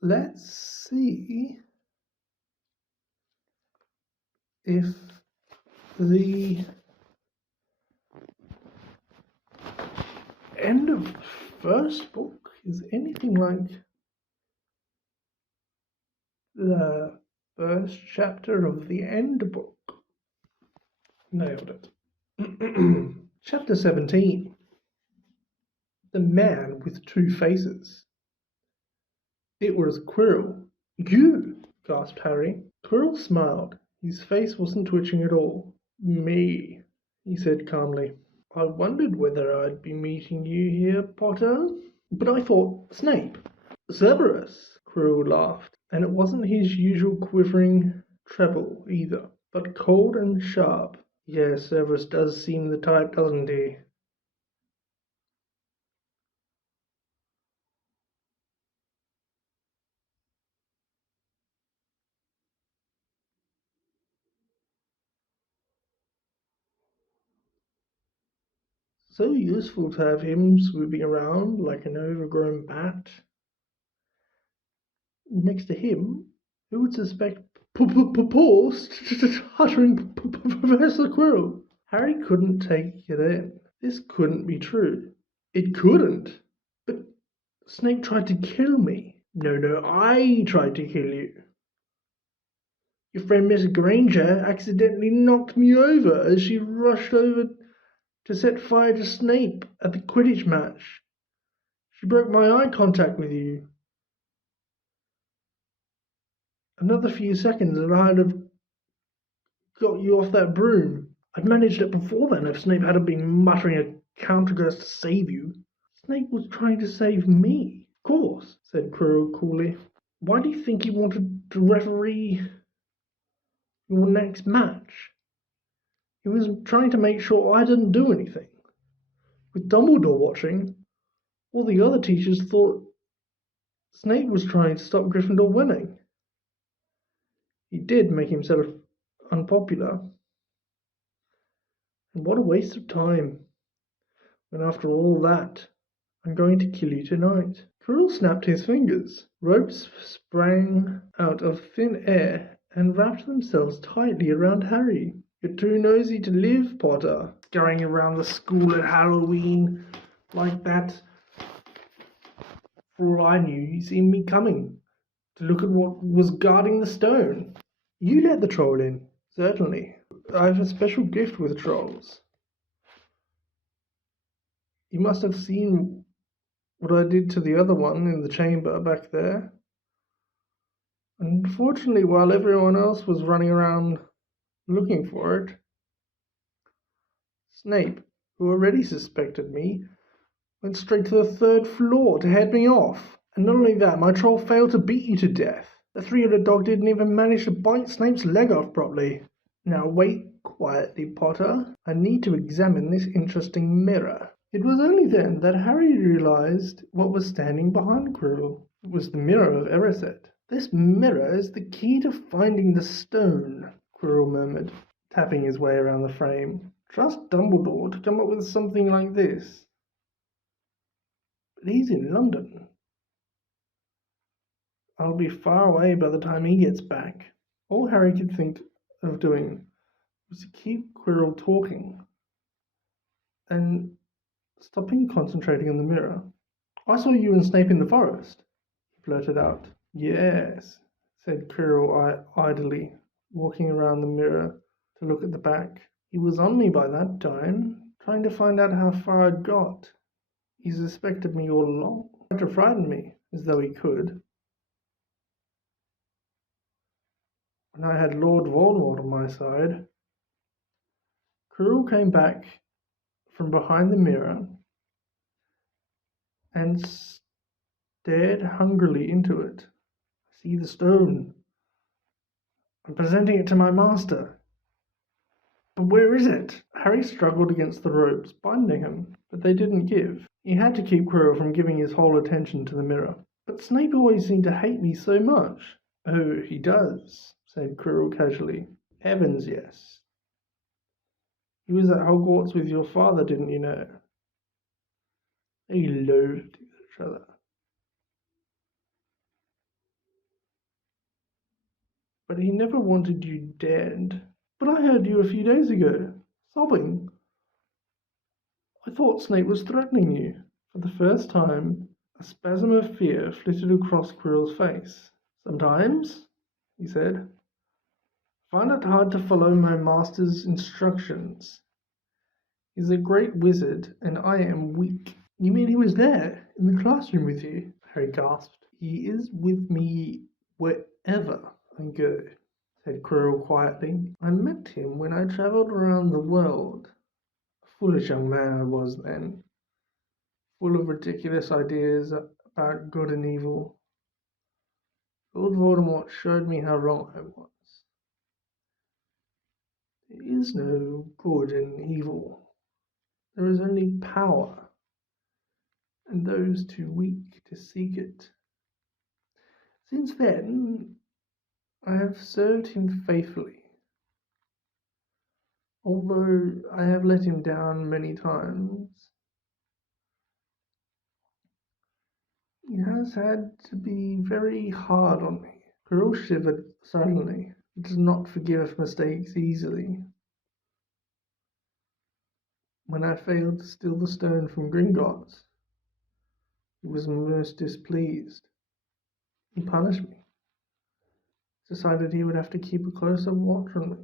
let's see if the end of the first book is anything like the first chapter of the end book. Nailed it. Chapter 17. The Man with Two Faces. It was Quirrell. You, gasped Harry. Quirrell smiled. His face wasn't twitching at all. Me, he said calmly. I wondered whether I'd be meeting you here, Potter. But I thought Snape. Severus, Quirrell laughed, and it wasn't his usual quivering treble either, but cold and sharp. Yes, Severus does seem the type, doesn't he? So useful to have him swooping around like an overgrown bat. Next to him, who would suspect Paul stuttering Professor Quirrell? Harry couldn't take it in. This couldn't be true. It couldn't. But Snape tried to kill me. No, I tried to kill you. Your friend Miss Granger accidentally knocked me over as she rushed over to set fire to Snape at the Quidditch match. She broke my eye contact with you. Another few seconds and I'd have got you off that broom. I'd managed it before then if Snape hadn't been muttering a countercurse to save you. Snape was trying to save me. Of course, said Quirrell coolly. Why do you think he wanted to referee your next match? He was trying to make sure I didn't do anything. With Dumbledore watching, all the other teachers thought Snape was trying to stop Gryffindor winning. He did make himself unpopular. And what a waste of time. And after all that, I'm going to kill you tonight. Quirrell snapped his fingers. Ropes sprang out of thin air and wrapped themselves tightly around Harry. You're too nosy to live, Potter. Scurrying around the school at Halloween like that. For all I knew, you seen me coming to look at what was guarding the stone. You let the troll in, certainly. I have a special gift with trolls. You must have seen what I did to the other one in the chamber back there. Unfortunately, while everyone else was running around looking for it, Snape, who already suspected me, went straight to the third floor to head me off. And not only that, my troll failed to beat you to death. The three-headed dog didn't even manage to bite Snape's leg off properly. Now wait quietly, Potter. I need to examine this interesting mirror. It was only then that Harry realized what was standing behind Quirrell. It was the mirror of Erised. This mirror is the key to finding the stone, Quirrell murmured, tapping his way around the frame. Trust Dumbledore to come up with something like this. But he's in London. I'll be far away by the time he gets back. All Harry could think of doing was to keep Quirrell talking and stopping concentrating on the mirror. I saw you and Snape in the forest, he blurted out. Yes, said Quirrell idly, walking around the mirror to look at the back. He was on me by that time, trying to find out how far I'd got. He suspected me all along, tried to frighten me, as though he could. When I had Lord Voldemort on my side. Quirrell came back from behind the mirror and stared hungrily into it. I see the stone. I'm presenting it to my master. But where is it? Harry struggled against the ropes, binding him, but they didn't give. He had to keep Quirrell from giving his whole attention to the mirror. But Snape always seemed to hate me so much. Oh, he does, said Quirrell casually. Heavens, yes. He was at Hogwarts with your father, didn't you know? They loathed each other. but he never wanted you dead. But I heard you a few days ago, sobbing. I thought Snape was threatening you. For the first time, a spasm of fear flitted across Quirrell's face. Sometimes, he said, I find it hard to follow my master's instructions. He's a great wizard, and I am weak. You mean he was there, in the classroom with you? Harry gasped. He is with me wherever I go, said Quirrell quietly. I met him when I travelled around the world. A foolish young man I was then, full of ridiculous ideas about good and evil. Lord Voldemort showed me how wrong I was. There is no good and evil. There is only power, and those too weak to seek it. Since then, I have served him faithfully, although I have let him down many times. He has had to be very hard on me. Quirrell shivered suddenly. He does not forgive mistakes easily. When I failed to steal the stone from Gringotts, he was most displeased. He punished me. Decided he would have to keep a closer watch on me.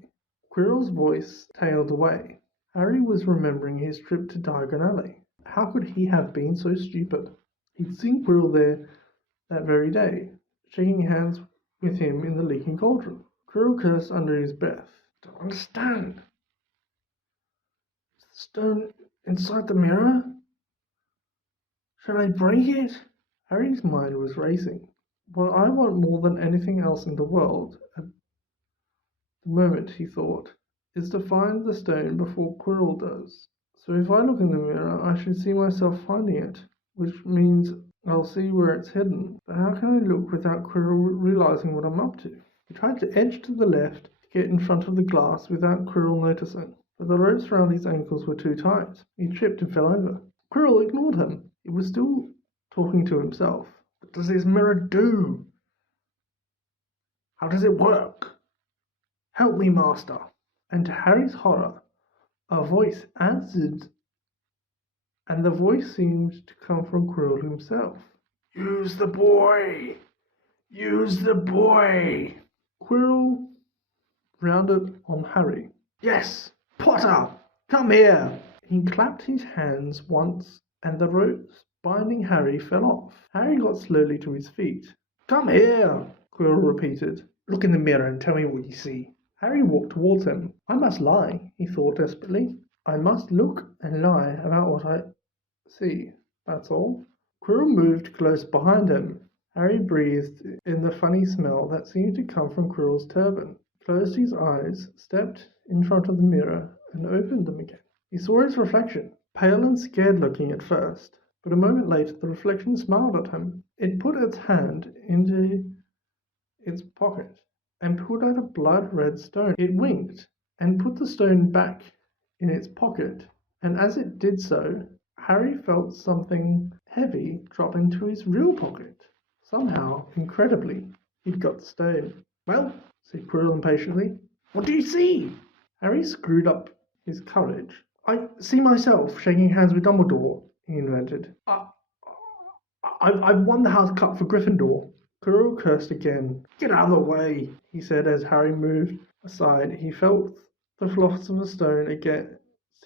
Quirrell's voice tailed away. Harry was remembering his trip to Diagon Alley. How could he have been so stupid? He'd seen Quirrell there that very day, shaking hands with him in the leaking cauldron. Quirrell cursed under his breath. I don't understand. Is the stone inside the mirror? Should I break it? Harry's mind was racing. What I want more than anything else in the world, at the moment, he thought, is to find the stone before Quirrell does. So if I look in the mirror, I should see myself finding it, which means I'll see where it's hidden. But how can I look without Quirrell realizing what I'm up to? He tried to edge to the left to get in front of the glass without Quirrell noticing, but the ropes around his ankles were too tight. He tripped and fell over. Quirrell ignored him. He was still talking to himself. What does this mirror do? How does it work? Help me, Master. And to Harry's horror, a voice answered, and the voice seemed to come from Quirrell himself. Use the boy! Use the boy! Quirrell rounded on Harry. Yes! Potter! Come here! He clapped his hands once, and the ropes binding Harry fell off. Harry got slowly to his feet. Come here! Quirrell repeated. Look in the mirror and tell me what you see. Harry walked towards him. I must lie, he thought desperately. I must look and lie about what I see. That's all. Quirrell moved close behind him. Harry breathed in the funny smell that seemed to come from Quirrell's turban, closed his eyes, stepped in front of the mirror, and opened them again. He saw his reflection, pale and scared looking at first, but a moment later the reflection smiled at him. It put its hand into its pocket and pulled out a blood-red stone. It winked and put the stone back in its pocket, and as it did so, Harry felt something heavy drop into his real pocket. Somehow, incredibly, he'd got the stone. Well, said Quirrell impatiently, what do you see? Harry screwed up his courage. I see myself shaking hands with Dumbledore, he invented. I've won the House Cup for Gryffindor. Quirrell cursed again. Get out of the way, he said as Harry moved aside. He felt the Philosopher's Stone against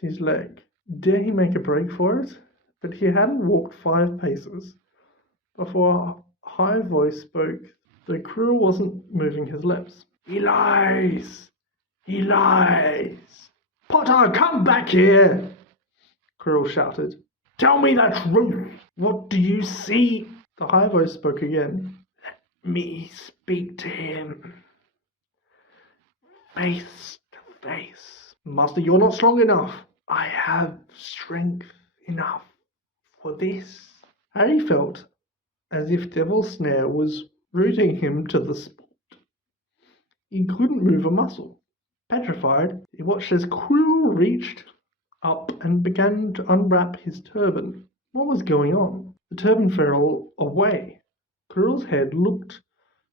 his leg. Dare he make a break for it? But he hadn't walked 5 paces before a high voice spoke, though Quirrell wasn't moving his lips. He lies! He lies! Potter, come back here! Quirrell shouted. Tell me the truth! What do you see? The high voice spoke again. Let me speak to him. Face to face. Master, you're not strong enough. I have strength enough for this. Harry felt as if Devil's Snare was rooting him to the spot. He couldn't move a muscle. Petrified, he watched as Quirrell reached up and began to unwrap his turban. What was going on? The turban fell away. Quirrell's head looked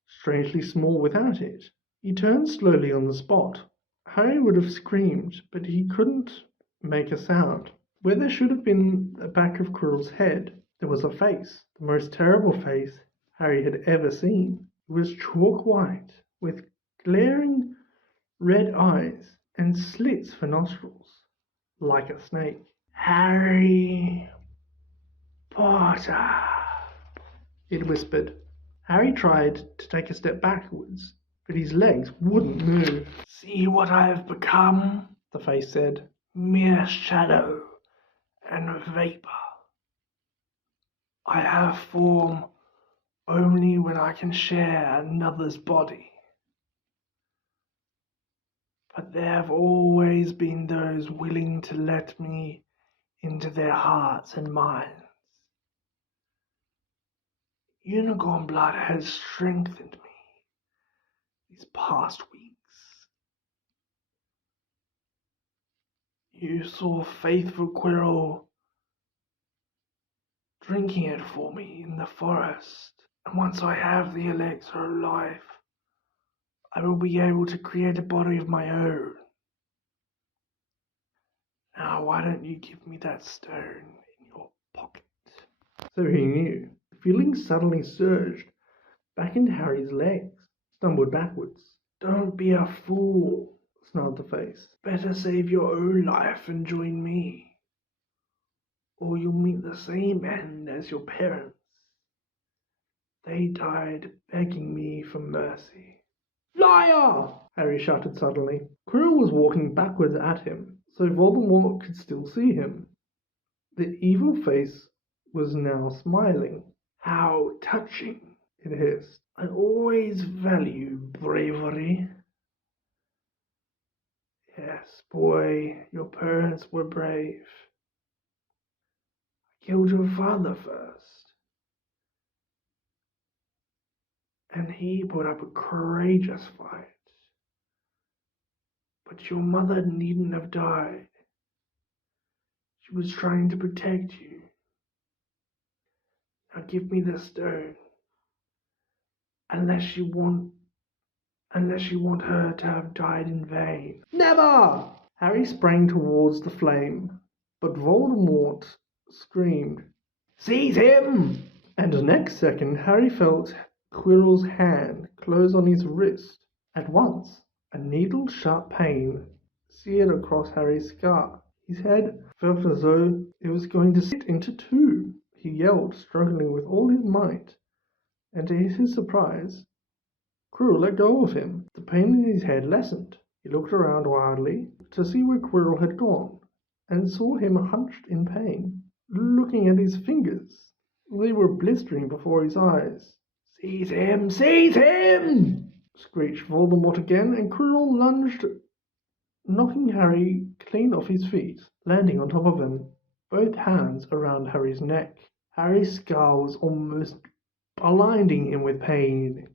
strangely small without it. He turned slowly on the spot. Harry would have screamed, but he couldn't make a sound. Where there should have been the back of Quirrell's head, there was a face, the most terrible face Harry had ever seen. It was chalk white, with glaring red eyes and slits for nostrils, like a snake. Harry Potter, it whispered. Harry tried to take a step backwards, but his legs wouldn't move. See what I have become, the face said. Mere shadow and vapour. I have form only when I can share another's body. But there have always been those willing to let me into their hearts and minds. Unicorn blood has strengthened me these past weeks. You saw faithful Quirrell drinking it for me in the forest, and once I have the elixir of life, I will be able to create a body of my own. Now, why don't you give me that stone in your pocket? So he knew. The feeling suddenly surged back into Harry's legs, stumbled backwards. Don't be a fool, snarled the face. Better save your own life and join me, or you'll meet the same end as your parents. They died begging me for mercy. Liar! Harry shouted suddenly. Quirrell was walking backwards at him, so Voldemort could still see him. The evil face was now smiling. How touching, it hissed. I always value bravery. Yes, boy, your parents were brave. I killed your father first, and he put up a courageous fight. But your mother needn't have died. She was trying to protect you. Now give me the stone. Unless you want her to have died in vain. Never! Harry sprang towards the flame, but Voldemort screamed, Seize him! And the next second, Harry felt Quirrell's hand close on his wrist. At once, a needle-sharp pain seared across Harry's scar. His head felt as though it was going to split into two. He yelled, struggling with all his might, and to his surprise, Quirrell let go of him. The pain in his head lessened. He looked around wildly to see where Quirrell had gone, and saw him hunched in pain, looking at his fingers. They were blistering before his eyes. Seize him! Seize him! Screeched Voldemort again, and Quirrell lunged, knocking Harry clean off his feet, landing on top of him, both hands around Harry's neck. Harry's scar was almost blinding him with pain,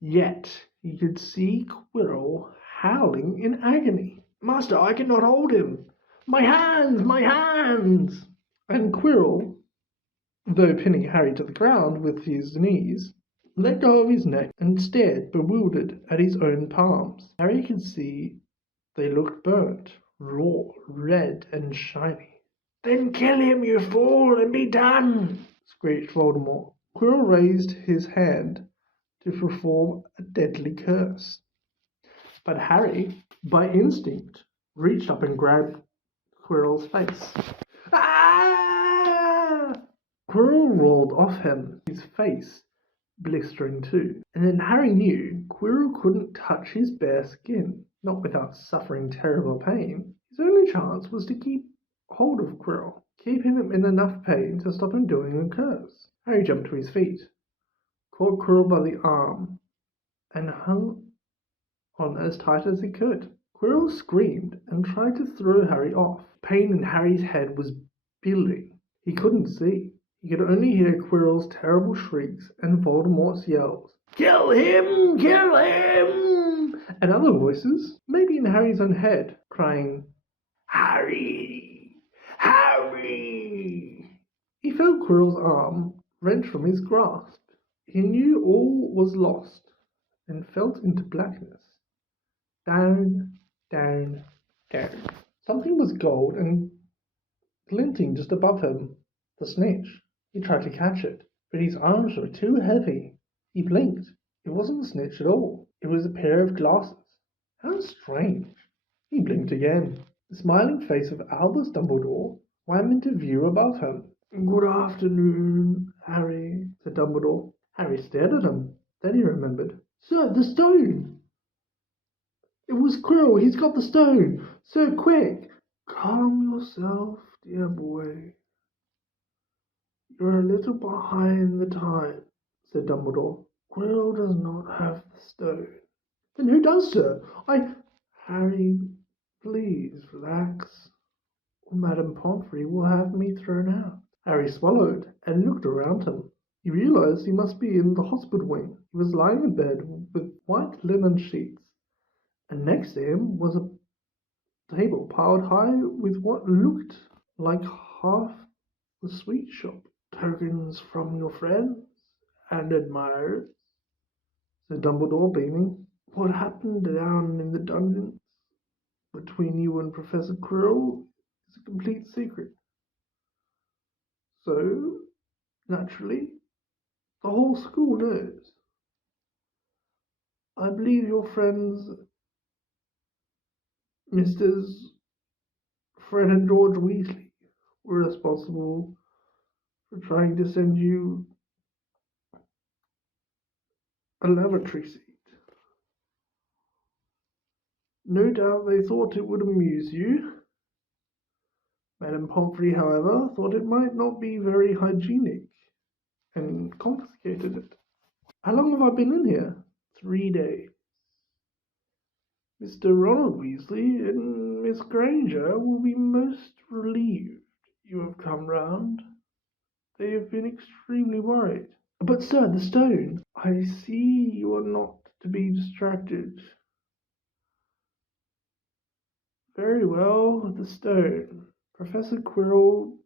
yet he could see Quirrell howling in agony. Master, I cannot hold him! My hands! My hands! And Quirrell, though pinning Harry to the ground with his knees, let go of his neck and stared bewildered at his own palms. Harry could see they looked burnt, raw, red, and shiny. Then kill him, you fool, and be done! Screeched Voldemort. Quirrell raised his hand to perform a deadly curse. But Harry, by instinct, reached up and grabbed Quirrell's face. Ah! Quirrell rolled off him, his face blistering too. And then Harry knew Quirrell couldn't touch his bare skin, not without suffering terrible pain. His only chance was to keep hold of Quirrell, keep him in enough pain to stop him doing a curse. Harry jumped to his feet, caught Quirrell by the arm, and hung on as tight as he could. Quirrell screamed and tried to throw Harry off. Pain in Harry's head was building. He couldn't see. He could only hear Quirrell's terrible shrieks and Voldemort's yells. Kill him! Kill him! And other voices, maybe in Harry's own head, crying, Harry! Harry! He felt Quirrell's arm wrenched from his grasp. He knew all was lost, then fell into blackness. Down, down, down. Something was gold and glinting just above him. The snitch. He tried to catch it, but his arms were too heavy. He blinked. It wasn't a snitch at all. It was a pair of glasses. How strange. He blinked again. The smiling face of Albus Dumbledore swam into view above him. "Good afternoon, Harry," said Dumbledore. Harry stared at him. Then he remembered. "Sir, the stone!" "It was Quirrell. He's got the stone. Sir, quick!" "Calm yourself, dear boy. You're a little behind the time," said Dumbledore. "Quirrell does not have the stone." "Then who does, sir? Harry, please relax, or Madame Pomfrey will have me thrown out." Harry swallowed and looked around him. He realized he must be in the hospital wing. He was lying in bed with white linen sheets, and next to him was a table piled high with what looked like half the sweet shop. "Tokens from your friends and admirers," said Dumbledore, beaming. "What happened down in the dungeons between you and Professor Quirrell is a complete secret. So, naturally, the whole school knows. I believe your friends, Misters Fred and George Weasley, were responsible for trying to send you a lavatory seat. No doubt they thought it would amuse you. Madame Pomfrey, however, thought it might not be very hygienic, and confiscated it. How long have I been in here?" 3 days. Mr. Ronald Weasley and Miss Granger will be most relieved you have come round. They have been extremely worried." "But, sir, the stone—" "I see you are not to be distracted. Very well, the stone. Professor Quirrell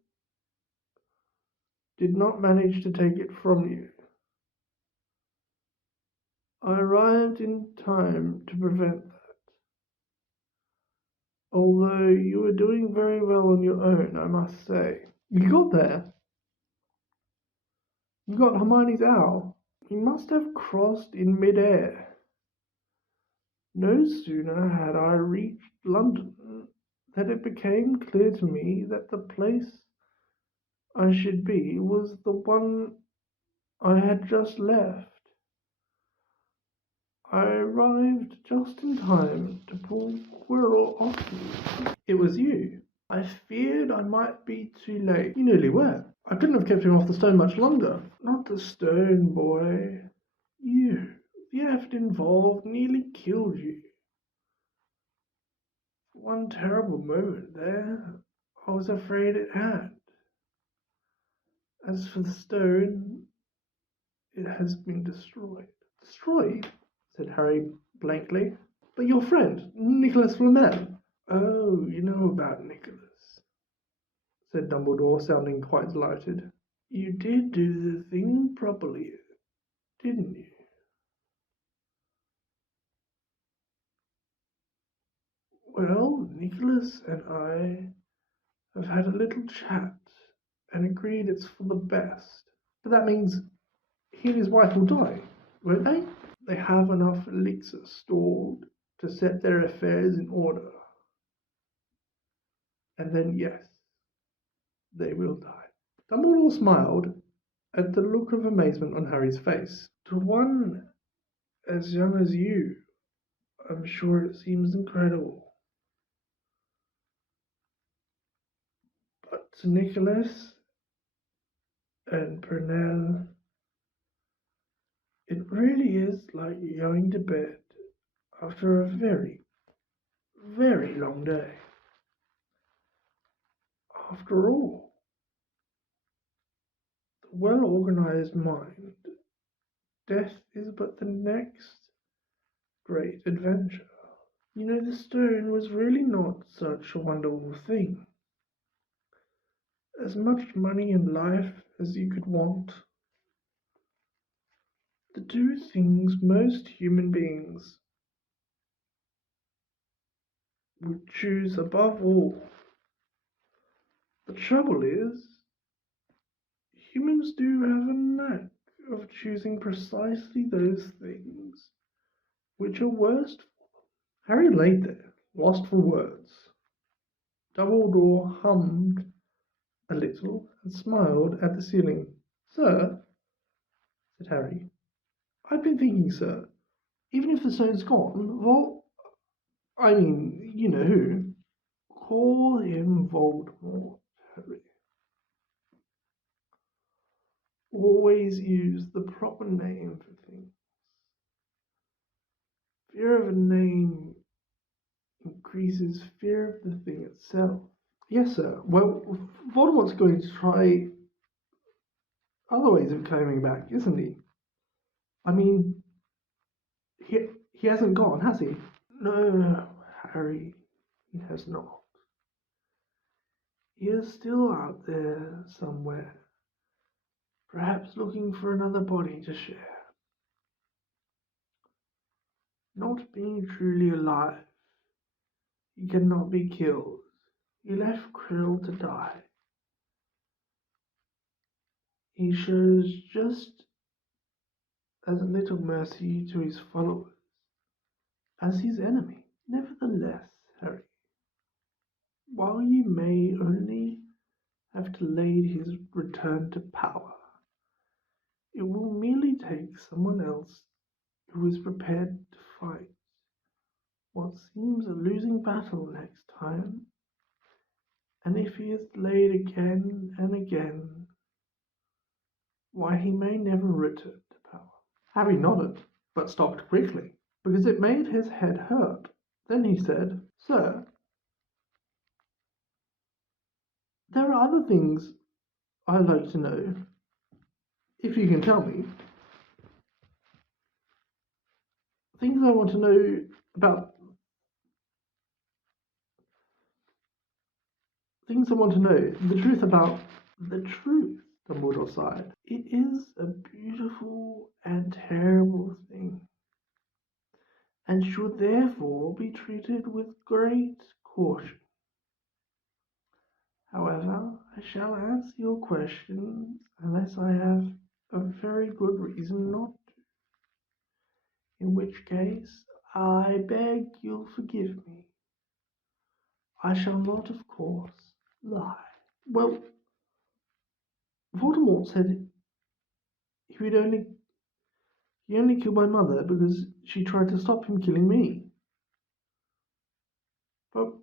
did not manage to take it from you. I arrived in time to prevent that. Although you were doing very well on your own, I must say." "You got there? You got Hermione's owl?" "We must have crossed in mid-air. No sooner had I reached London than it became clear to me that the place I should be was the one I had just left. I arrived just in time to pull Quirrell off you." "It was you. I feared I might be too late." "You nearly were. I couldn't have kept him off the stone much longer." "Not the stone, boy. You. The effort involved nearly killed you. For one terrible moment there, I was afraid it had. As for the stone, it has been destroyed." "Destroyed?" said Harry blankly. "But your friend, Nicholas Flamel?" "Oh, you know about Nicholas," said Dumbledore, sounding quite delighted. "You did do the thing properly, didn't you? Well, Nicholas and I have had a little chat and agreed it's for the best." "But that means he and his wife will die, won't they?" "They have enough elixir stored to set their affairs in order. And then, yes, they will die." Dumbledore smiled at the look of amazement on Harry's face. "To one as young as you, I'm sure it seems incredible. But to Nicholas and Pernell, it really is like going to bed after a very, very long day. After all, the well-organized mind, death is but the next great adventure. You know, the stone was really not such a wonderful thing. As much money and life as you could want. the two things most human beings would choose above all. The trouble is, humans do have a knack of choosing precisely those things which are worst for them. Harry lay there, lost for words. Dumbledore hummed a little and smiled at the ceiling. "Sir," said Harry, "I've been thinking, sir, even if the stone's gone, I mean, you know who. Call him Voldemort, Harry. Always use the proper name for things. Fear of a name increases fear of the thing itself." "Yes, sir. Well, Voldemort's going to try other ways of claiming back, isn't he? I mean, he hasn't gone, has he?" "No, Harry, he has not. He is still out there somewhere, perhaps looking for another body to share. Not being truly alive, he cannot be killed. He left Krill to die. He shows just as little mercy to his followers as his enemy. Nevertheless, Harry, while you may only have delayed his return to power, it will merely take someone else who is prepared to fight what seems a losing battle next time, and if he is delayed again and again, why, he may never return to power." Harry nodded, but stopped quickly, because it made his head hurt. Then he said, "Sir, there are other things I'd like to know, if you can tell me. Things I want to know about. Things I want to know. The truth about the truth," Dumbledore sighed. "It is a beautiful and terrible thing, and should therefore be treated with great caution. However, I shall answer your questions unless I have a very good reason not to, in which case I beg you'll forgive me. I shall not, of course, lie." "Well, Voldemort said he only killed my mother because she tried to stop him killing me. But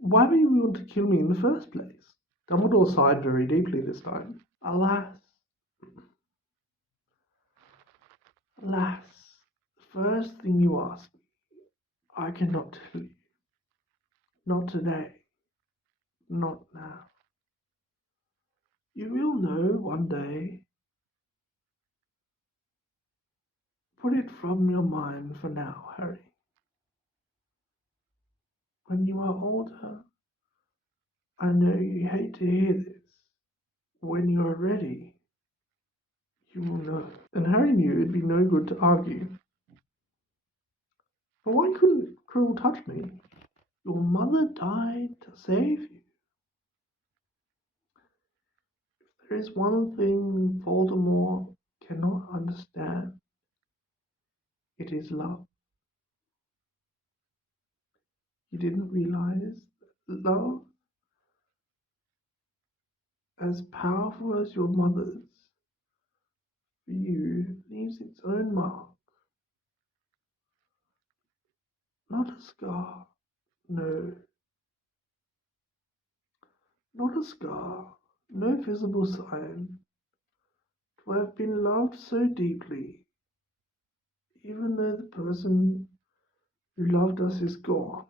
why would you want to kill me in the first place?" Dumbledore sighed very deeply this time. "Alas, alas, the first thing you ask me, I cannot tell you. Not today, not now. You will know one day. Put it from your mind for now, Harry. When you are older, I know you hate to hear this. When you are ready, you will know." And Harry knew it'd be no good to argue. "But why couldn't Krill touch me? Your mother died to save you. If there is one thing Voldemort cannot understand, it is love. You didn't realize that love, as powerful as your mother's, for you leaves its own mark. Not a scar, no, not a scar, no visible sign to have been loved so deeply, even though the person who loved us is gone,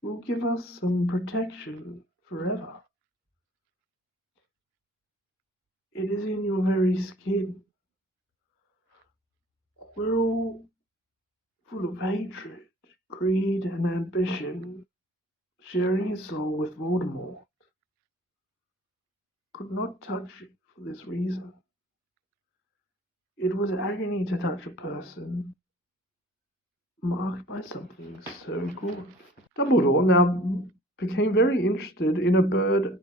will give us some protection forever. It is in your very skin. We're all full of hatred, greed, and ambition, sharing his soul with Voldemort. Could not touch you for this reason. It was agony to touch a person marked by something so good. Dumbledore now became very interested in a bird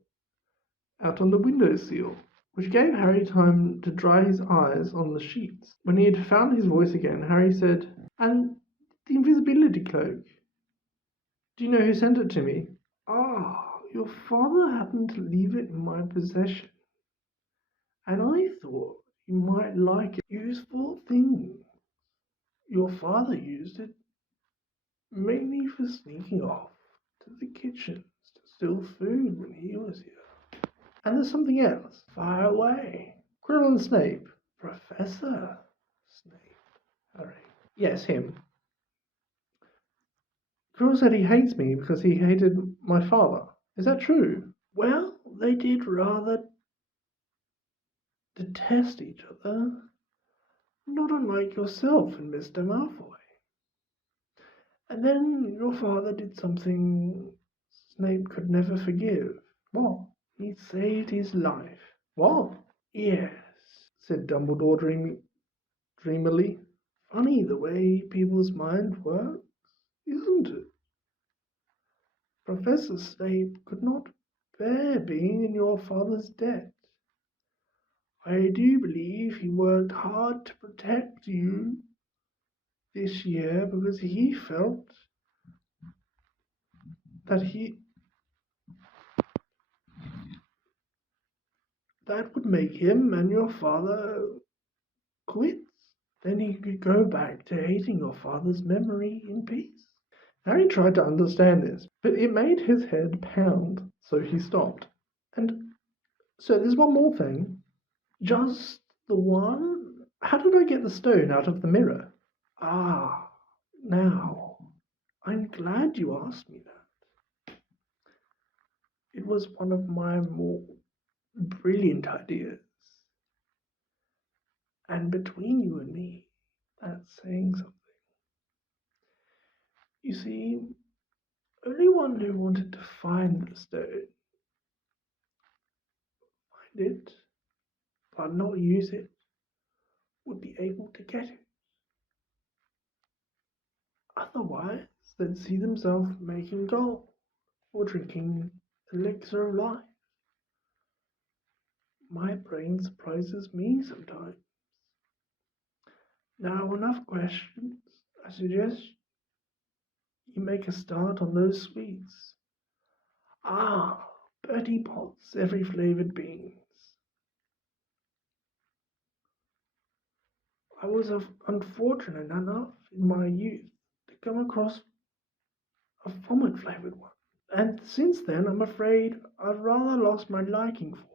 out on the windowsill, which gave Harry time to dry his eyes on the sheets. When he had found his voice again, Harry said, "And the invisibility cloak? Do you know who sent it to me?" "Ah, your father happened to leave it in my possession, and I thought you might like it. Useful thing. Your father used it mainly for sneaking off to the kitchens to steal food when he was here. And there's something else. Fire away. Quirrell and Snape. Professor Snape. Harry. Yes, him. Quirrell said he hates me because he hated my father. Is that true?" "Well, they did rather detest each other. Not unlike yourself and Mr. Malfoy. And then your father did something Snape could never forgive." "What?" "He saved his life." "What?" "Yes," said Dumbledore dreamily. "Funny the way people's mind works, isn't it? Professor Snape could not bear being in your father's debt. I do believe he worked hard to protect you this year because he felt that that would make him and your father quits. Then he could go back to hating your father's memory in peace." Harry tried to understand this, but it made his head pound, so he stopped. "And so there's one more thing." "Just the one? How did I get the stone out of the mirror?" "Ah, now, I'm glad you asked me that. It was one of my more brilliant ideas. And between you and me, that's saying something. You see, anyone who wanted to find the stone, find it, but not use it, would be able to get it. Otherwise, they'd see themselves making gold or drinking elixir of life. My brain surprises me sometimes. Now, enough questions. I suggest you make a start on those sweets. Ah, Bertie Potts, every flavored beans. I was unfortunate enough in my youth to come across a vomit flavored one, and since then I'm afraid I've rather lost my liking for them.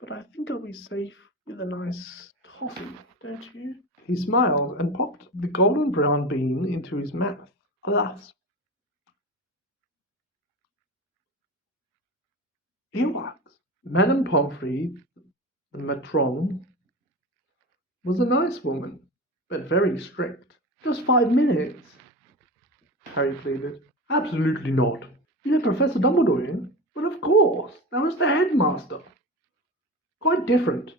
But I think I'll be safe with a nice toffee, don't you?" He smiled and popped the golden brown bean into his mouth. Alas, earwax. Madame Pomfrey, the matron, was a nice woman, but very strict. "Just 5 minutes," Harry pleaded. "Absolutely not. You let Professor Dumbledore in?" "Well, of course. That was the headmaster. Quite different.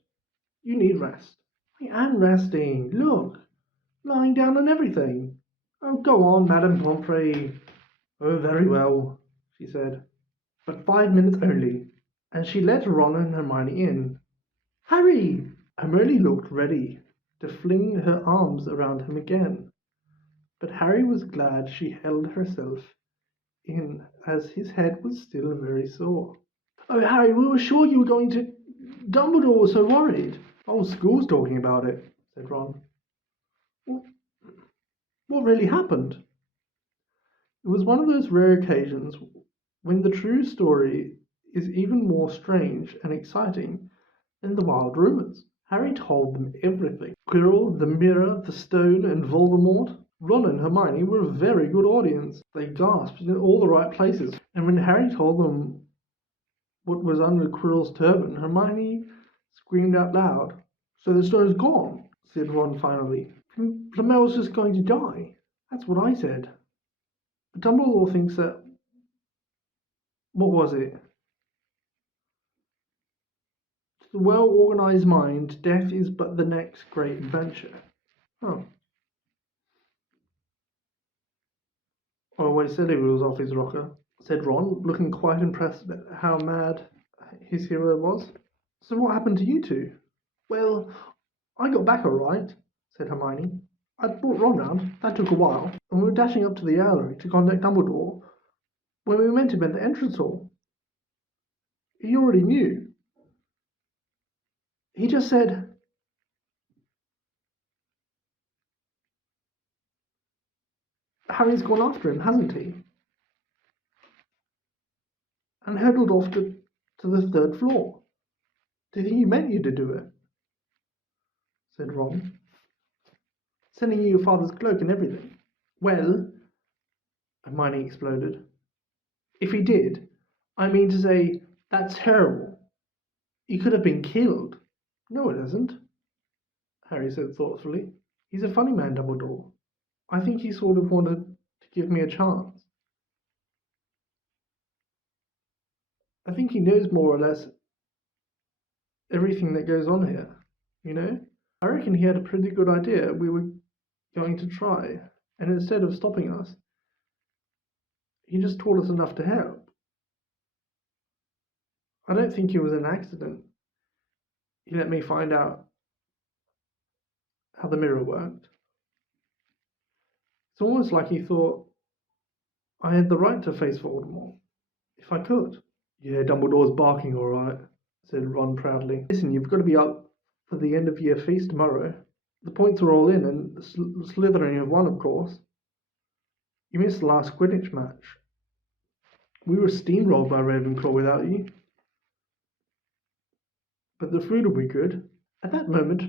You need rest." "I am resting. Look, lying down and everything." "Oh, go on, Madame Pomfrey." "Oh, very well," she said. "But 5 minutes only." And she let Ron and Hermione in. "Harry!" Hermione looked ready to fling her arms around him again, but Harry was glad she held herself in, as his head was still very sore. "Oh, Harry, we were sure you were going to. Dumbledore was so worried." "Oh, school's talking about it," said Ron. "What, what really happened?" It was one of those rare occasions when the true story is even more strange and exciting than the wild rumors. Harry told them everything. Quirrell, the mirror, the stone, and Voldemort. Ron and Hermione were a very good audience. They gasped in all the right places. And when Harry told them what was under Quirrell's turban, Hermione screamed out loud. "So the stone's gone," said Ron finally. "Flamel's just going to die." "That's what I said. But Dumbledore thinks that. What was it? To the well-organized mind, death is but the next great adventure. Oh. I always said he was off his rocker, said Ron, looking quite impressed at how mad his hero was. So what happened to you two? Well, I got back all right, said Hermione. I'd brought Ron round. That took a while, and we were dashing up to the gallery to contact Dumbledore when we met him at the entrance hall. He already knew. He just said, Harry's gone after him, hasn't he? And hurtled off to the third floor. Do you think he meant you to do it? Said Ron. Sending you your father's cloak and everything. Well, Hermione exploded. If he did, I mean to say, that's terrible. He could have been killed. No, it isn't, Harry said thoughtfully. He's a funny man, Dumbledore. I think he sort of wanted to give me a chance. I think he knows more or less everything that goes on here, you know? I reckon he had a pretty good idea we were going to try, and instead of stopping us, he just taught us enough to help. I don't think it was an accident. He let me find out how the mirror worked. It's almost like he thought I had the right to face Voldemort, if I could. Yeah, Dumbledore's barking all right, said Ron proudly. Listen, you've got to be up for the end of year feast tomorrow. The points are all in, and Slytherin have won, of course. You missed the last Quidditch match. We were steamrolled by Ravenclaw without you. But the food will be good. At that moment,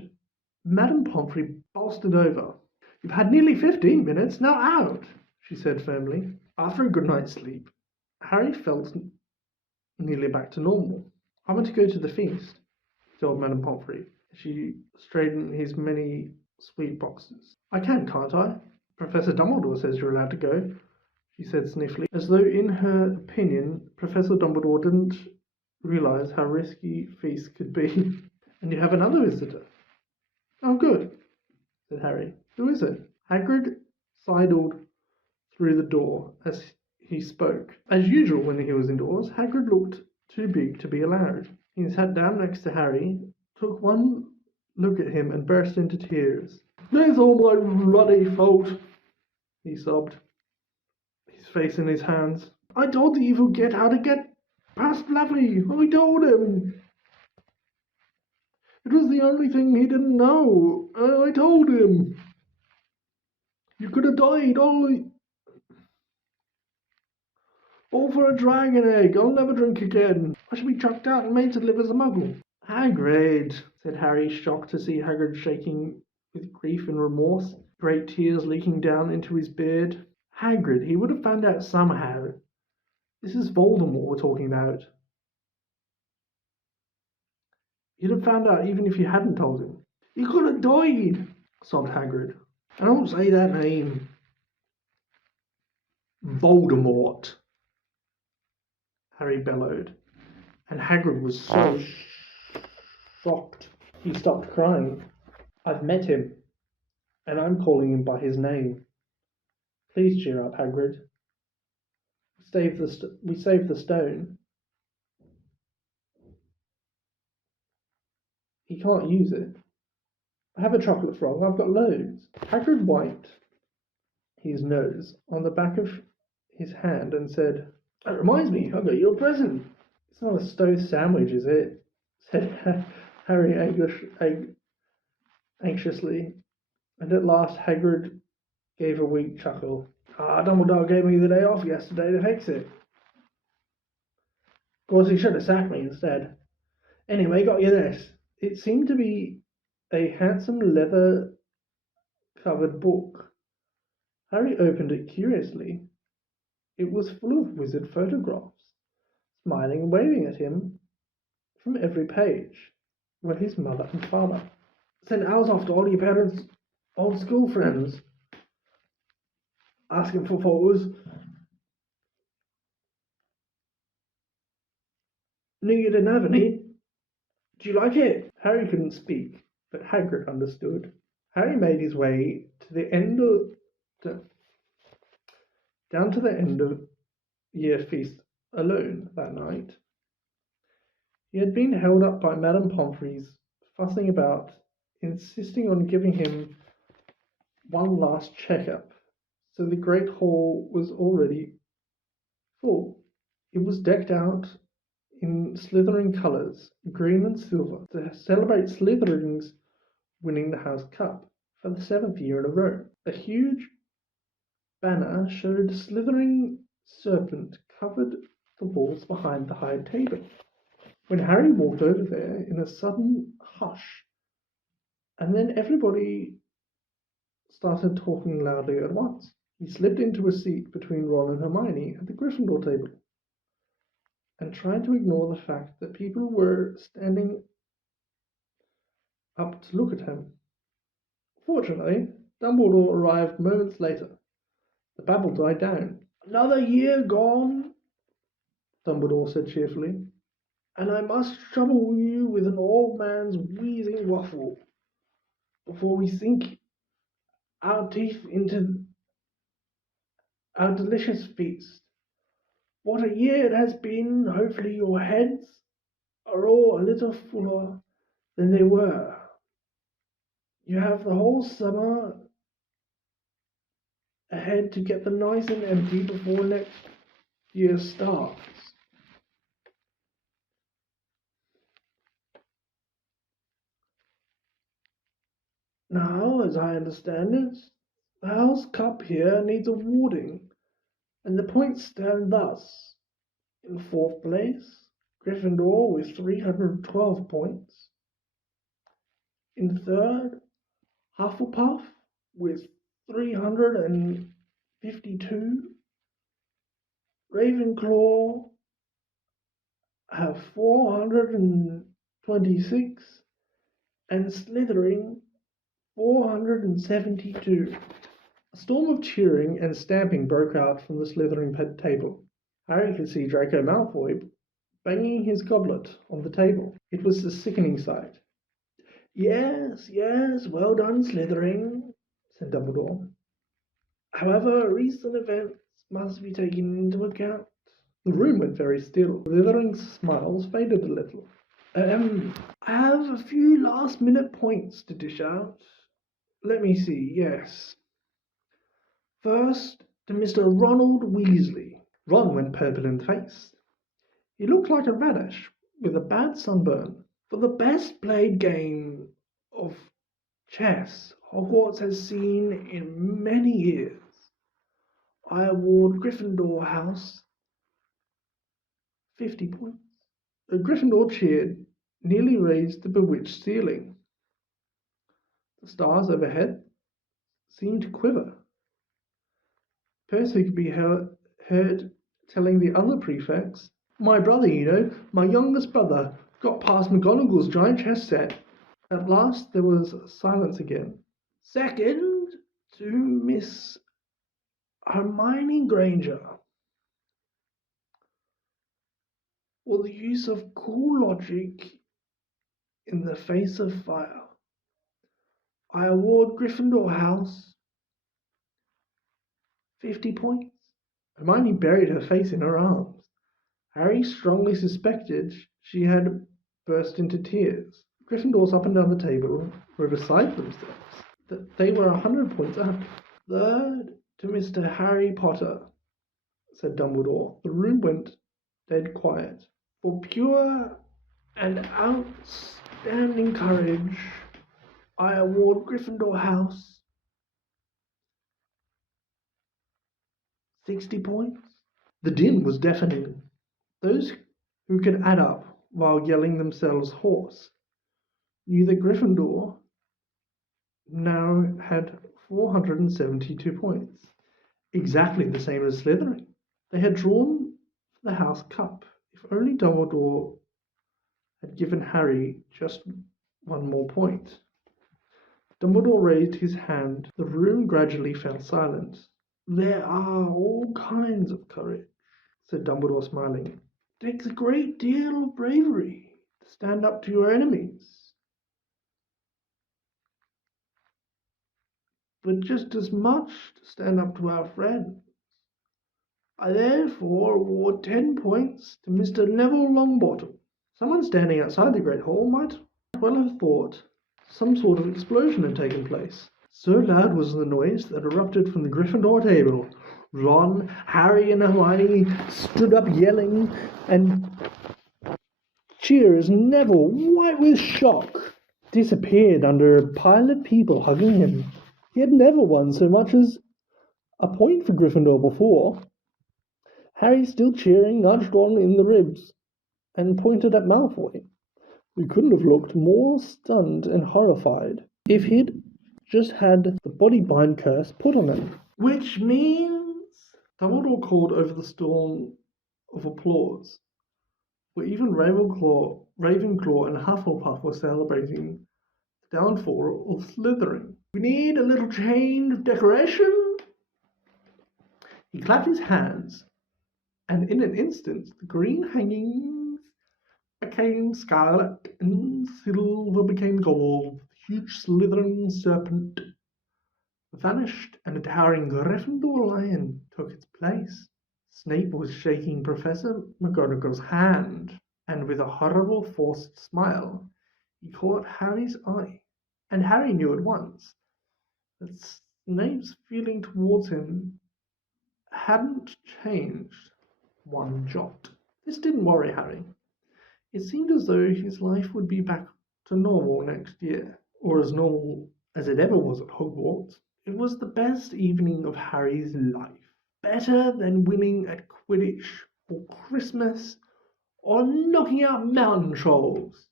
Madame Pomfrey bolstered over. You've had nearly 15 minutes, now out, she said firmly. After a good night's sleep, Harry felt nearly back to normal. I want to go to the feast, told Madame Pomfrey. She straightened his many sweet boxes. I can't I? Professor Dumbledore says you're allowed to go, she said sniffly, as though in her opinion Professor Dumbledore didn't realize how risky feasts could be. And you have another visitor. Oh, good, said Harry. Who is it? Hagrid sidled through the door as he spoke. As usual when he was indoors, Hagrid looked too big to be allowed. He sat down next to Harry, took one look at him and burst into tears. It's all my ruddy fault, he sobbed, his face in his hands. I told the evil Git how to get past Lovely. I told him. It was the only thing he didn't know. I told him. You could have died all for a dragon egg. I'll never drink again. I shall be chucked out and made to live as a muggle. Hagrid, said Harry, shocked to see Hagrid shaking with grief and remorse, great tears leaking down into his beard. Hagrid, he would have found out somehow. This is Voldemort we're talking about. He'd have found out even if you hadn't told him. He could have died, sobbed Hagrid. I don't say that name. Voldemort, Harry bellowed, and Hagrid was so shocked he stopped crying. I've met him, and I'm calling him by his name. Please cheer up, Hagrid. We saved the stone. He can't use it. I have a chocolate frog. I've got loads. Hagrid wiped his nose on the back of his hand and said, That reminds me, I got you a present. It's not a Stowe sandwich, is it? Said Harry anxiously. And at last Hagrid gave a weak chuckle. Dumbledore gave me the day off yesterday to fix it. Of course, he should have sacked me instead. Anyway, got you this. It seemed to be a handsome leather-covered book. Harry opened it curiously. It was full of wizard photographs. Smiling and waving at him from every page were his mother and father. Send owls off to all your parents' old school friends, asking for photos. Knew you didn't have any. Do you like it? Harry couldn't speak, but Hagrid understood. Harry made his way to the end of down to the end of year feast alone that night. He had been held up by Madame Pomfrey's, fussing about, insisting on giving him one last check-up, so the great hall was already full. It was decked out in Slytherin colours, green and silver, to celebrate Slytherin's winning the House Cup for the 7th year in a row. A huge banner showed a Slytherin serpent covered the walls behind the high table. When Harry walked over there in a sudden hush, and then everybody started talking loudly at once, he slipped into a seat between Ron and Hermione at the Gryffindor table and tried to ignore the fact that people were standing up to look at him. Fortunately, Dumbledore arrived moments later. The babble died down. "Another year gone," Dumbledore said cheerfully, "and I must trouble you with an old man's wheezing waffle before we sink our teeth into our delicious feast. What a year it has been! Hopefully your heads are all a little fuller than they were. You have the whole summer ahead to get them nice and empty before next year starts." Now, as I understand it, the House Cup here needs awarding, and the points stand thus. In 4th place, Gryffindor with 312 points. In 3rd, Hufflepuff with 352. Ravenclaw have 426, and Slytherin 472. A storm of cheering and stamping broke out from the Slytherin table. Harry could see Draco Malfoy banging his goblet on the table. It was a sickening sight. Yes, well done, Slytherin," said Dumbledore. "However, recent events must be taken into account." The room went very still. Slytherin's smiles faded a little. I have a few last-minute points to dish out. Let me see, yes. First, to Mr. Ronald Weasley. Ron went purple in the face. He looked like a radish with a bad sunburn. For the best played game of chess Hogwarts has seen in many years, I award Gryffindor House 50 points. The Gryffindor cheered, nearly raised the bewitched ceiling. The stars overhead seemed to quiver. Percy could be heard telling the other prefects, "My brother, my youngest brother, got past McGonagall's giant chess set." At last there was silence again. Second, to Miss Hermione Granger, for the use of cool logic in the face of fire, I award Gryffindor House 50 points. Hermione buried her face in her arms. Harry strongly suspected she had burst into tears. Gryffindors up and down the table were beside themselves. They were 100 points up. Third, to Mr. Harry Potter, said Dumbledore. The room went dead quiet. For pure and outstanding courage, I award Gryffindor House 60 points. The din was deafening. Those who could add up while yelling themselves hoarse knew that Gryffindor now had 472 points, exactly the same as Slytherin. They had drawn the House Cup. If only Dumbledore had given Harry just one more point. Dumbledore raised his hand. The room gradually fell silent. There are all kinds of courage, said Dumbledore, smiling. It takes a great deal of bravery to stand up to your enemies, but just as much to stand up to our friends. I therefore award 10 points to Mr. Neville Longbottom. Someone standing outside the Great Hall might well have thought some sort of explosion had taken place. So loud was the noise that erupted from the Gryffindor table. Ron, Harry, and Hermione stood up yelling and cheer as Neville, white with shock, disappeared under a pile of people hugging him. He had never won so much as a point for Gryffindor before. Harry, still cheering, nudged Ron in the ribs and pointed at Malfoy, who couldn't have looked more stunned and horrified if he'd just had the body bind curse put on him. Which means Dumbledore called over the storm of applause, where even Ravenclaw and Hufflepuff were celebrating the downfall of Slytherin. We need a little change of decoration. He clapped his hands, and in an instant the green hangings became scarlet and silver became gold. The huge Slytherin serpent vanished and a towering Gryffindor lion took its place. Snape was shaking Professor McGonagall's hand, and with a horrible forced smile he caught Harry's eye, and Harry knew at once that Snape's feeling towards him hadn't changed one jot. This didn't worry Harry. It seemed as though his life would be back to normal next year, or as normal as it ever was at Hogwarts. It was the best evening of Harry's life. Better than winning at Quidditch, or Christmas, or knocking out mountain trolls.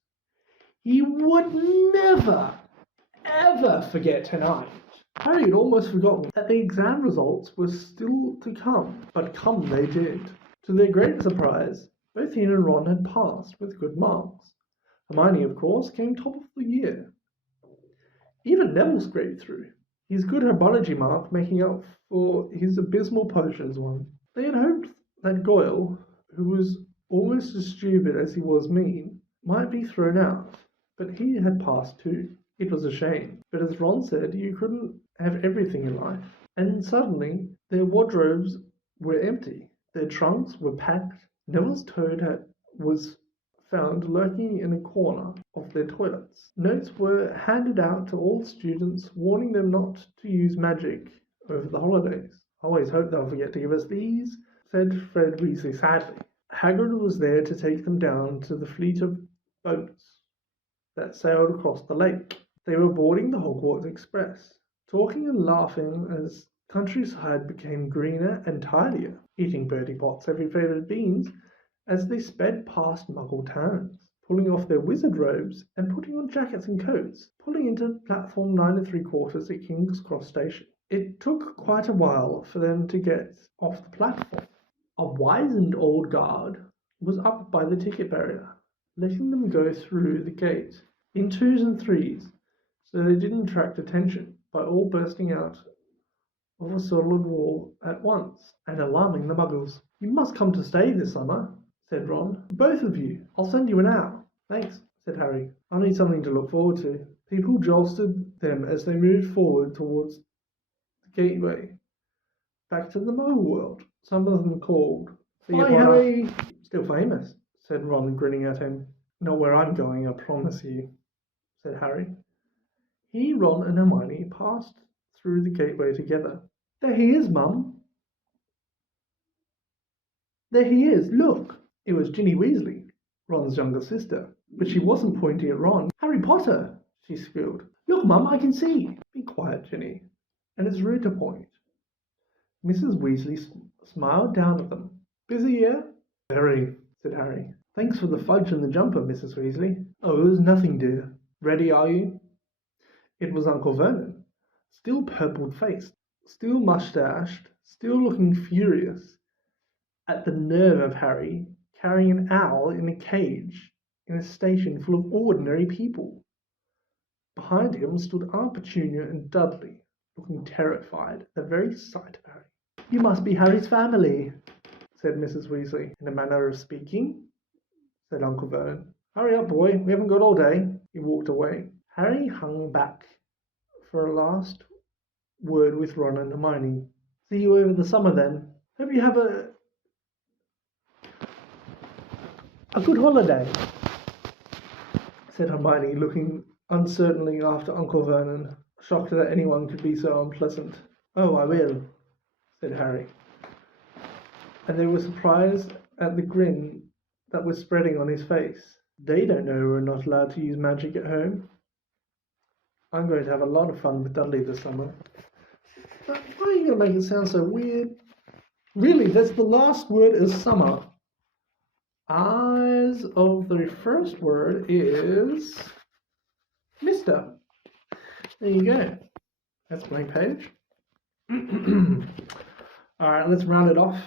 He would never, ever forget tonight. Harry had almost forgotten that the exam results were still to come, but come they did. To their great surprise, both he and Ron had passed with good marks. Hermione, of course, came top of the year. Even Neville scraped through, his good herbology mark making up for his abysmal potions one. They had hoped that Goyle, who was almost as stupid as he was mean, might be thrown out, but he had passed too. It was a shame, but as Ron said, you couldn't have everything in life. And suddenly, their wardrobes were empty. Their trunks were packed. Neville's toad was found lurking in a corner of their toilets. Notes were handed out to all students warning them not to use magic over the holidays. I always hope they'll forget to give us these, said Fred Weasley sadly. Hagrid was there to take them down to the fleet of boats that sailed across the lake. They were boarding the Hogwarts Express, talking and laughing as countryside became greener and tidier, eating Bertie Bott's every flavoured beans as they sped past Muggle towns, pulling off their wizard robes and putting on jackets and coats, pulling into platform 9 3/4 at King's Cross Station. It took quite a while for them to get off the platform. A wizened old guard was up by the ticket barrier, letting them go through the gate in 2s and 3s so they didn't attract attention by all bursting out of a solid wall at once and alarming the Muggles. You must come to stay this summer, said Ron. Both of you. I'll send you an hour. Thanks, said Harry. I need something to look forward to. People jostled them as they moved forward towards the gateway, back to the Muggle world. Some of them called. Hi, Harry. Still famous, said Ron, grinning at him. Not where I'm going, I promise you, said Harry. He, Ron, and Hermione passed through the gateway together. There he is, Mum. There he is, look. It was Ginny Weasley, Ron's younger sister, but she wasn't pointing at Ron. Harry Potter, she squealed. Look, Mum, I can see. Be quiet, Ginny. And it's rude to point. Mrs. Weasley smiled down at them. Busy, yeah? Very, said Harry. Thanks for the fudge and the jumper, Mrs. Weasley. Oh, it was nothing, dear. Ready, are you? It was Uncle Vernon, still purple-faced, still mustached, still looking furious at the nerve of Harry carrying an owl in a cage in a station full of ordinary people. Behind him stood Aunt Petunia and Dudley, looking terrified at the very sight of Harry. You must be Harry's family, said Mrs. Weasley. In a manner of speaking, said Uncle Vernon. Hurry up, boy. We haven't got all day. He walked away. Harry hung back for a last word with Ron and Hermione. See you over the summer then. Hope you have a good holiday, said Hermione, looking uncertainly after Uncle Vernon, shocked that anyone could be so unpleasant. Oh, I will, said Harry. And they were surprised at the grin that was spreading on his face. They don't know we're not allowed to use magic at home. I'm going to have a lot of fun with Dudley this summer. But why are you going to make it sound so weird? Really, that's the last word is summer. As of the first word is Mr. There you go. That's blank page. All right, let's round it off.